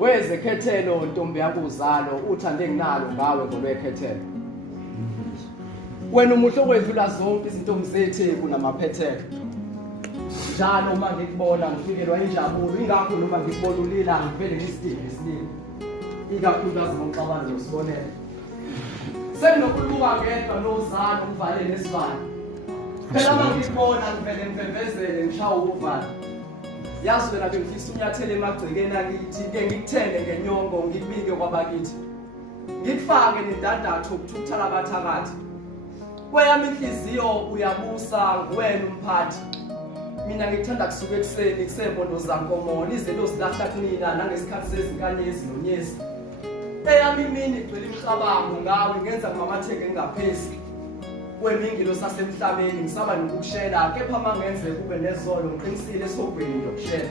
Wezekhethelo ntombi yakuzalo uthande nginalo ngawe ngolwekhethelo. Wena umuhle okwedlula zonke izintombi zethu kunamaphethelo. Njalo uma ngikubona ngifikelwa injabulo ingakho noma ngikubona ulila ngivele ngisidinge esiningi. Ikakhulukazi ngokuxabana nosibonelo. Senginokuluka ngedwa nozalo ngivale nesivalo. Phela uma ngikubona ngivele ngivemvezele ngishawa uvalo. Yazi wena bengifisa unyathele emagcekeni akithi ke ngikuthele ngenyongo ngikubike kwabakithi. Ngikufake nedandatho ukuthutha labathakathi. Kweyami inhliziyo uyabusa nguwena umphathi. Mina ngikuthanda kusuka ekuseni kusempondo zankomo lize lozilahla kunina nangesikhathi sezinkanyezi nonyezi. Eyami imini igcwele imicabango ngawe ngenza ngamatheke engaphezulu. Kwemingilo sasemhlabeni ngisaba nokukushela kepha mangenzeka kube nezolo ngiqinisile esogwini lokushela.